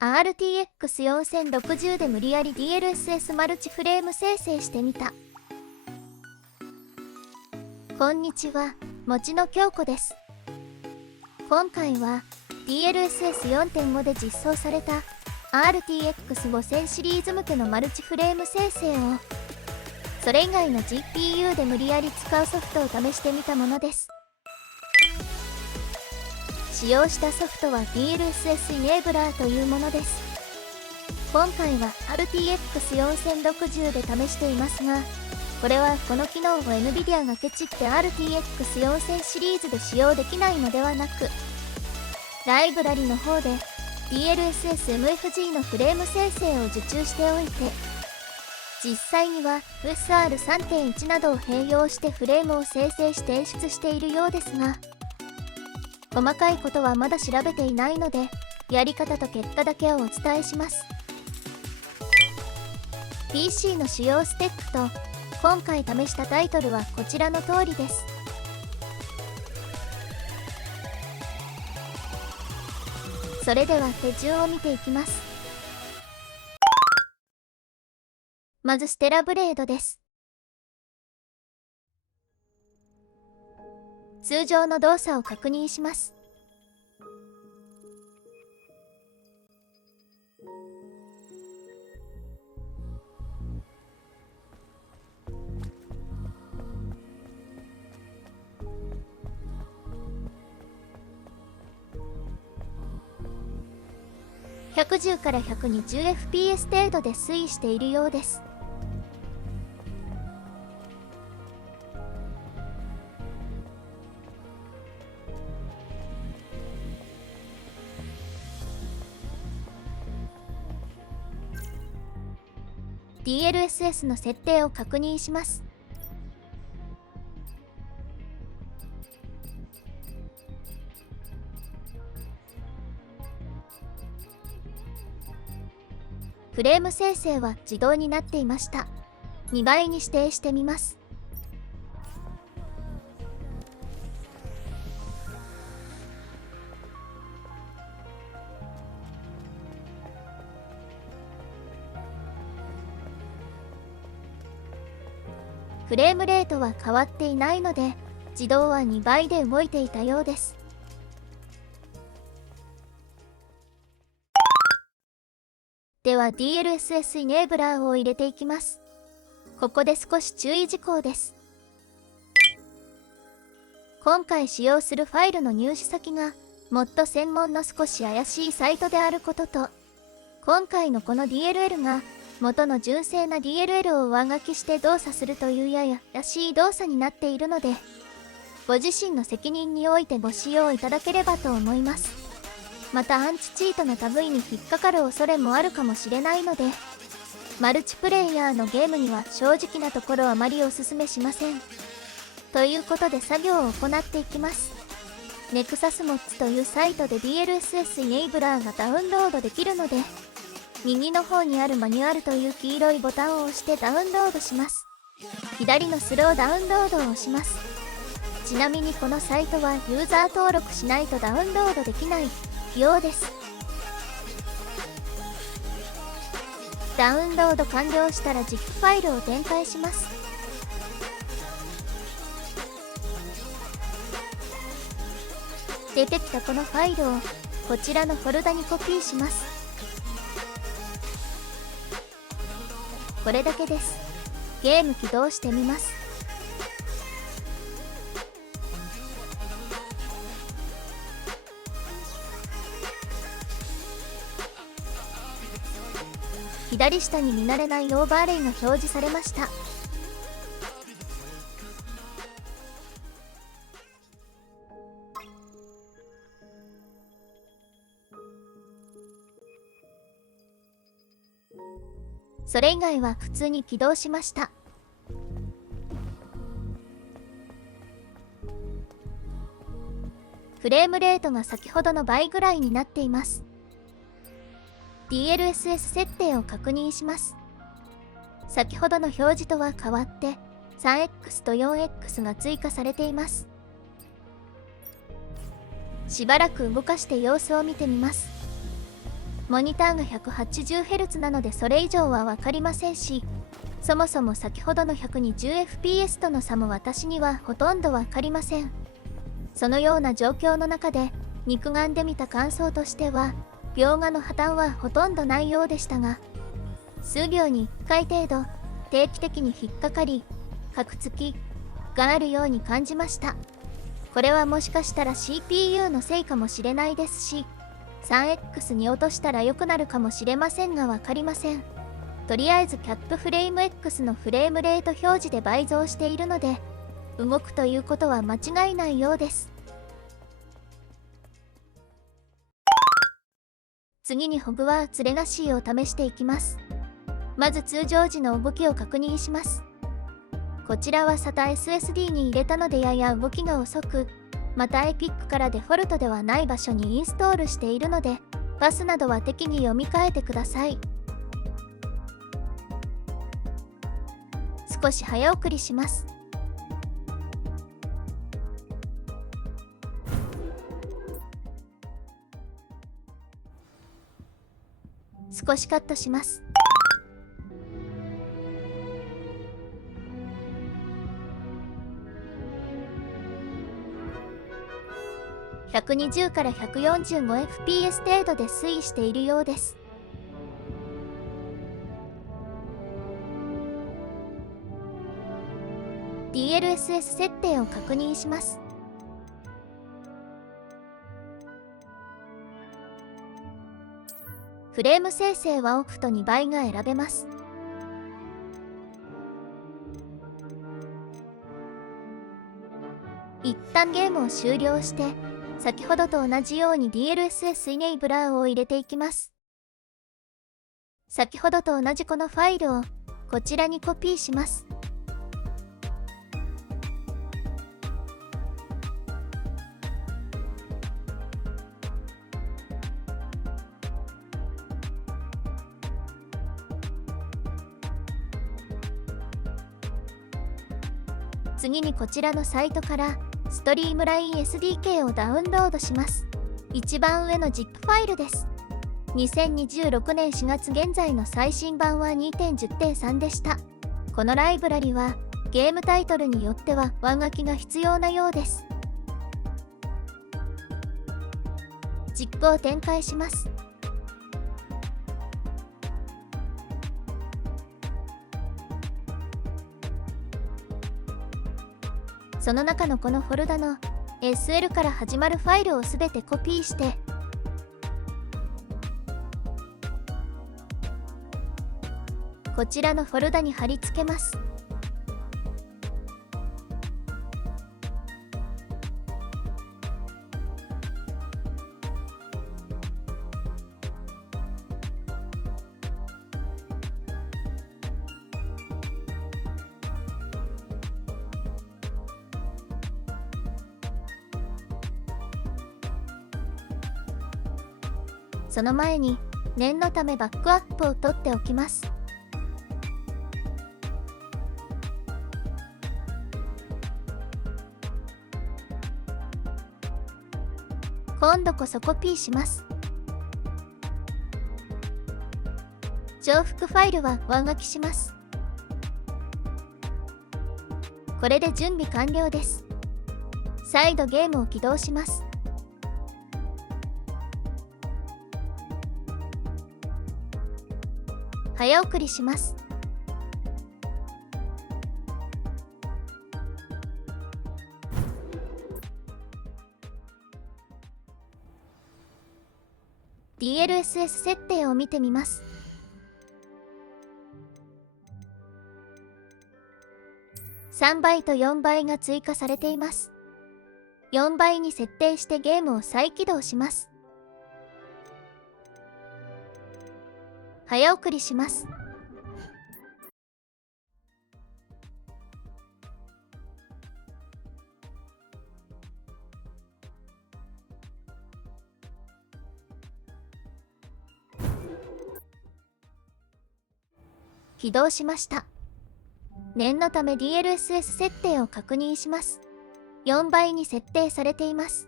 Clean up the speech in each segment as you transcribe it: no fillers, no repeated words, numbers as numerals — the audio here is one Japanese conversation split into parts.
RTX4060 で無理やり DLSS マルチフレーム生成してみた。こんにちは、もちの京子です。今回は DLSS4.5 で実装された RTX5000 シリーズ向けのマルチフレーム生成を、それ以外の GPU で無理やり使うソフトを試してみたものです。使用したソフトは DLSS イネーブラーというものです。今回は RTX4060 で試していますが、これはこの機能を NVIDIA がケチって RTX4000 シリーズで使用できないのではなく、ライブラリの方で DLSS-MFG のフレーム生成を受注しておいて、実際には FSR3.1 などを併用してフレームを生成して演出しているようですが、細かいことはまだ調べていないので、やり方と結果だけをお伝えします。PC の主要スペックと今回試したタイトルはこちらの通りです。それでは手順を見ていきます。まずステラブレードです。通常の動作を確認します。110から 120fps 程度で推移しているようです。DLSS の設定を確認します。フレーム生成は自動になっていました。2倍に指定してみます。フレームレートは変わっていないので、自動は2倍で動いていたようです。では DLSS イネーブラーを入れていきます。ここで少し注意事項です。今回使用するファイルの入手先がモッド専門の少し怪しいサイトであることと、今回のこの DLL が元の純正な DLL を上書きして動作するというやや怪しい動作になっているので、ご自身の責任においてご使用いただければと思います。またアンチチートの類に引っかかる恐れもあるかもしれないので、マルチプレイヤーのゲームには正直なところあまりおすすめしません。ということで作業を行っていきます。Nexusmods というサイトで DLSS イネイブラーがダウンロードできるので、右の方にあるマニュアルという黄色いボタンを押してダウンロードします。左のスローダウンロードを押します。ちなみにこのサイトはユーザー登録しないとダウンロードできないようです。ダウンロード完了したら ZIP ファイルを展開します。出てきたこのファイルをこちらのフォルダにコピーします。これだけです。ゲーム起動してみます。左下に見慣れないオーバーレイが表示されました。それ以外は普通に起動しました。フレームレートが先ほどの倍ぐらいになっています。DLSS 設定を確認します。先ほどの表示とは変わって 3X と 4X が追加されています。しばらく動かして様子を見てみます。モニターが 180Hz なのでそれ以上は分かりませんし、そもそも先ほどの 120fps との差も私にはほとんど分かりません。そのような状況の中で肉眼で見た感想としては、描画の破綻はほとんどないようでしたが、数秒に1回程度定期的に引っかかりカクつきがあるように感じました。これはもしかしたら CPU のせいかもしれないですし、3X に落としたら良くなるかもしれませんが分かりません。とりあえずキャップフレーム X のフレームレート表示で倍増しているので、動くということは間違いないようです。次にホグワーツレガシーを試していきます。まず通常時の動きを確認します。こちらは SATA SSD に入れたのでやや動きが遅く、また Epic からデフォルトではない場所にインストールしているので、パスなどは適宜読み替えてください。少し早送りします。少しカットします。120から 145fps 程度で推移しているようです。DLSS 設定を確認します。フレーム生成はオフと2倍が選べます。一旦ゲームを終了して、先ほどと同じように DLSS イネイブラーを入れていきます。先ほどと同じこのファイルをこちらにコピーします。次にこちらのサイトからストリームライン SDK をダウンロードします。一番上の ZIP ファイルです。2026年4月現在の最新版は 2.10.3 でした。このライブラリはゲームタイトルによっては上書きが必要なようです。ZIP を展開します。その中のこのフォルダの SL から始まるファイルをすべてコピーして、こちらのフォルダに貼り付けます。その前に念のためバックアップを取っておきます。今度こそコピーします。重複ファイルは上書きします。これで準備完了です。再度ゲームを起動します。早送りします。DLSS 設定を見てみます。3倍と4倍が追加されています。4倍に設定してゲームを再起動します。早送りします。起動しました。念のため DLSS 設定を確認します。4倍に設定されています。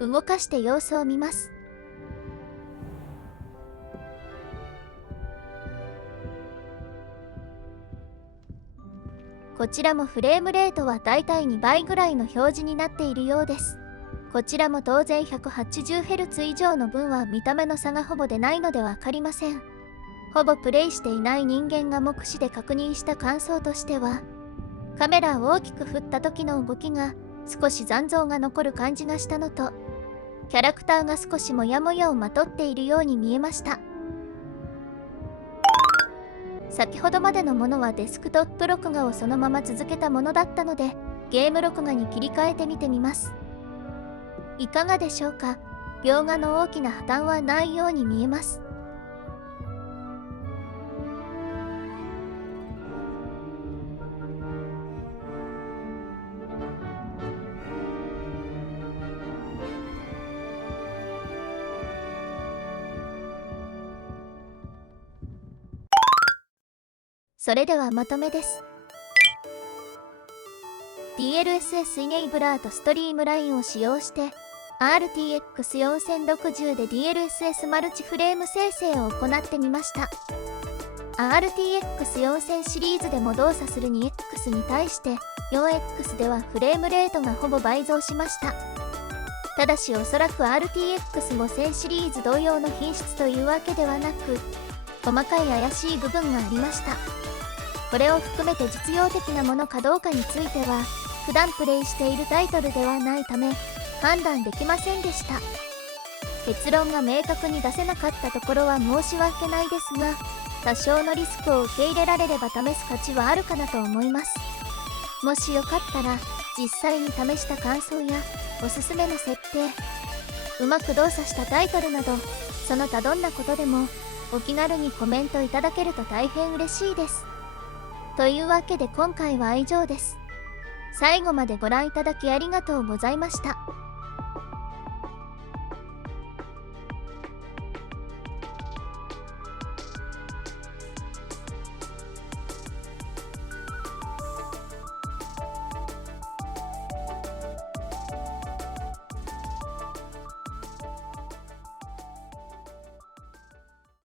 動かして様子を見ます。こちらもフレームレートはだいたい2倍ぐらいの表示になっているようです。こちらも当然 180Hz 以上の分は見た目の差がほぼ出ないので分かりません。ほぼプレイしていない人間が目視で確認した感想としては、カメラを大きく振った時の動きが少し残像が残る感じがしたのと、キャラクターが少しモヤモヤをまとっているように見えました。先ほどまでのものはデスクトップ録画をそのまま続けたものだったので、ゲーム録画に切り替えてみてみます。いかがでしょうか。描画の大きな破綻はないように見えます。それではまとめです。DLSS イネイブラーとストリームラインを使用して RTX4060 で DLSS マルチフレーム生成を行ってみました。 RTX4000 シリーズでも動作する 2X に対して 4X ではフレームレートがほぼ倍増しました。ただしおそらく RTX5000 シリーズ同様の品質というわけではなく、細かい怪しい部分がありました。これを含めて実用的なものかどうかについては普段プレイしているタイトルではないため判断できませんでした。結論が明確に出せなかったところは申し訳ないですが、多少のリスクを受け入れられれば試す価値はあるかなと思います。もしよかったら実際に試した感想やおすすめの設定、うまく動作したタイトルなど、その他どんなことでもお気軽にコメントいただけると大変嬉しいです。というわけで今回は以上です。最後までご覧いただきありがとうございました。